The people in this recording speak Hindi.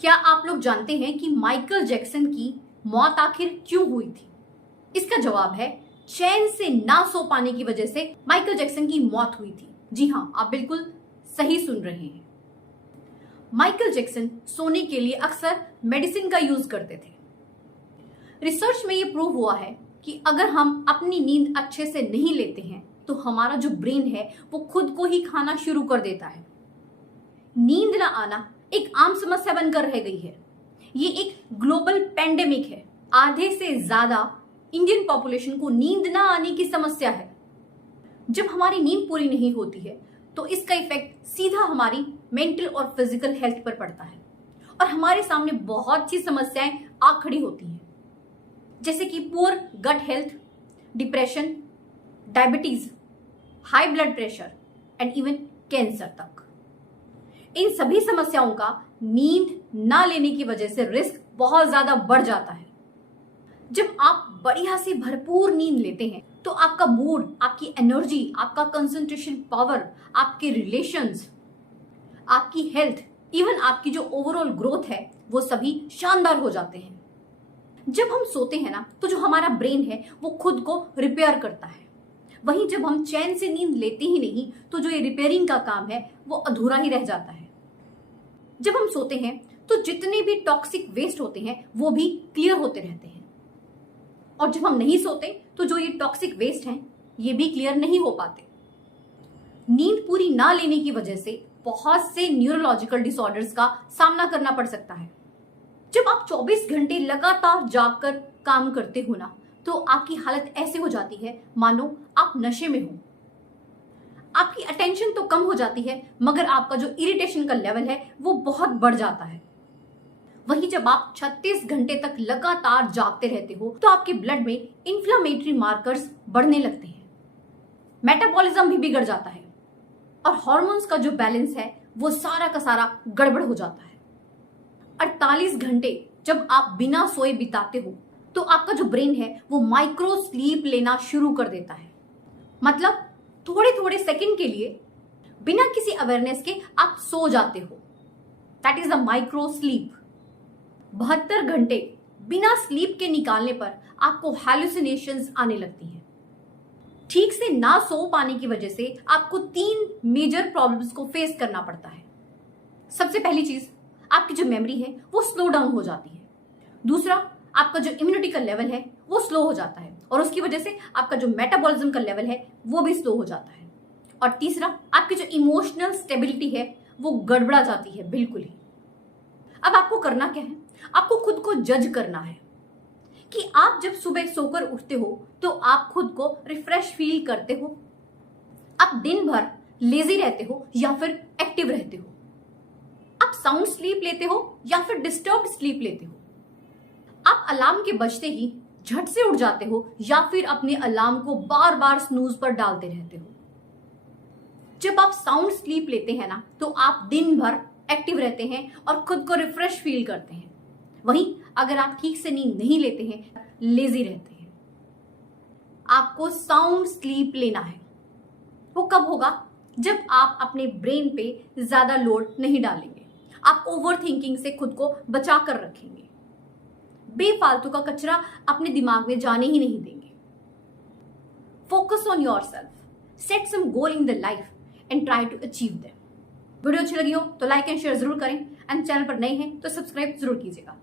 क्या आप लोग जानते हैं कि माइकल जैक्सन की मौत आखिर क्यों हुई थी? इसका जवाब है चैन से ना सो पाने की वजह से माइकल जैक्सन की मौत हुई थी। जी हाँ, आप बिल्कुल सही सुन रहे हैं। माइकल जैक्सन सोने के लिए अक्सर मेडिसिन का यूज करते थे। रिसर्च में ये प्रूव हुआ है कि अगर हम अपनी नींद अच्छे से नहीं लेते हैं तो हमारा जो ब्रेन है वो खुद को ही खाना शुरू कर देता है। नींद ना आना एक आम समस्या बनकर रह गई है। ये एक ग्लोबल पेंडेमिक है। आधे से ज्यादा इंडियन पॉपुलेशन को नींद ना आने की समस्या है। जब हमारी नींद पूरी नहीं होती है तो इसका इफेक्ट सीधा हमारी मेंटल और फिजिकल हेल्थ पर पड़ता है और हमारे सामने बहुत सी समस्याएं आ खड़ी होती हैं, जैसे कि poor gut health, depression, diabetes, high blood pressure and even cancer तक। इन सभी समस्याओं का नींद ना लेने की वजह से रिस्क बहुत ज्यादा बढ़ जाता है। जब आप बढ़िया से भरपूर नींद लेते हैं तो आपका मूड, आपकी एनर्जी, आपका कंसंट्रेशन पावर, आपके रिलेशंस, आपकी हेल्थ, इवन आपकी जो ओवरऑल ग्रोथ है वो सभी शानदार हो जाते हैं। जब हम सोते हैं ना तो जो हमारा ब्रेन है वो खुद को रिपेयर करता है। वहीं जब हम चैन से नींद लेते ही नहीं तो जो ये रिपेयरिंग का काम है वो अधूरा ही रह जाता है। जब हम सोते हैं तो जितने भी टॉक्सिक वेस्ट होते हैं वो भी क्लियर होते रहते हैं और जब हम नहीं सोते तो जो ये टॉक्सिक वेस्ट हैं ये भी क्लियर नहीं हो पाते। नींद पूरी ना लेने की वजह से बहुत से न्यूरोलॉजिकल डिसऑर्डर्स का सामना करना पड़ सकता है। जब आप 24 घंटे लगातार जागकर काम करते हो ना तो आपकी हालत ऐसे हो जाती है मानो आप नशे में हो। आपकी अटेंशन तो कम हो जाती है मगर आपका जो इरिटेशन का लेवल है वो बहुत बढ़ जाता है। वहीं जब आप 36 घंटे तक लगातार जागते रहते हो तो आपके ब्लड में इन्फ्लेमेटरी मार्कर्स बढ़ने लगते हैं, मेटाबॉलिज्म भी बिगड़ जाता है और हार्मोन्स का जो बैलेंस है वो सारा का सारा गड़बड़ हो जाता है। 48 घंटे जब आप बिना सोए बिताते हो तो आपका जो ब्रेन है वो माइक्रो स्लीप लेना शुरू कर देता है। मतलब थोड़े थोड़े सेकंड के लिए बिना किसी अवेयरनेस के आप सो जाते हो। That is a micro sleep. 72 घंटे बिना स्लीप के निकालने पर आपको हैलुसिनेशंस आने लगती हैं। ठीक से ना सो पाने की वजह से आपको 3 मेजर प्रॉब्लम्स को फेस करना पड़ता है। सबसे पहली चीज, आपकी जो मेमोरी है वो स्लो डाउन हो जाती है। दूसरा, आपका जो इम्यूनिटी का लेवल है वो स्लो हो जाता है और उसकी वजह से आपका जो मेटाबॉलिज्म का लेवल है वो भी स्लो हो जाता है। और तीसरा, आपकी जो इमोशनल स्टेबिलिटी है वो गड़बड़ा जाती है बिल्कुल ही। अब आपको करना क्या है? आपको खुद को जज करना है कि आप जब सुबह सोकर उठते हो तो आप खुद को रिफ्रेश फील करते हो, आप दिन भर लेजी रहते हो या फिर एक्टिव रहते हो, आप साउंड स्लीप लेते हो या फिर डिस्टर्ब्ड स्लीप लेते हो, आप अलार्म के बजते ही झट से उठ जाते हो या फिर अपने अलार्म को बार बार स्नूज पर डालते रहते हो। जब आप साउंड स्लीप लेते हैं ना तो आप दिन भर एक्टिव रहते हैं और खुद को रिफ्रेश फील करते हैं। वहीं अगर आप ठीक से नींद नहीं लेते हैं, लेजी रहते हैं। आपको साउंड स्लीप लेना है। वो कब होगा? जब आप अपने ब्रेन पे ज्यादा लोड नहीं डालेंगे, आप ओवर थिंकिंग से खुद को बचा कर रखेंगे, बेफालतू का कचरा अपने दिमाग में जाने ही नहीं देंगे। Focus on yourself, set some goal in the life and try to achieve them. Video अच्छी लगी हो तो लाइक एंड शेयर जरूर करें एंड चैनल पर नए हैं तो सब्सक्राइब जरूर कीजिएगा।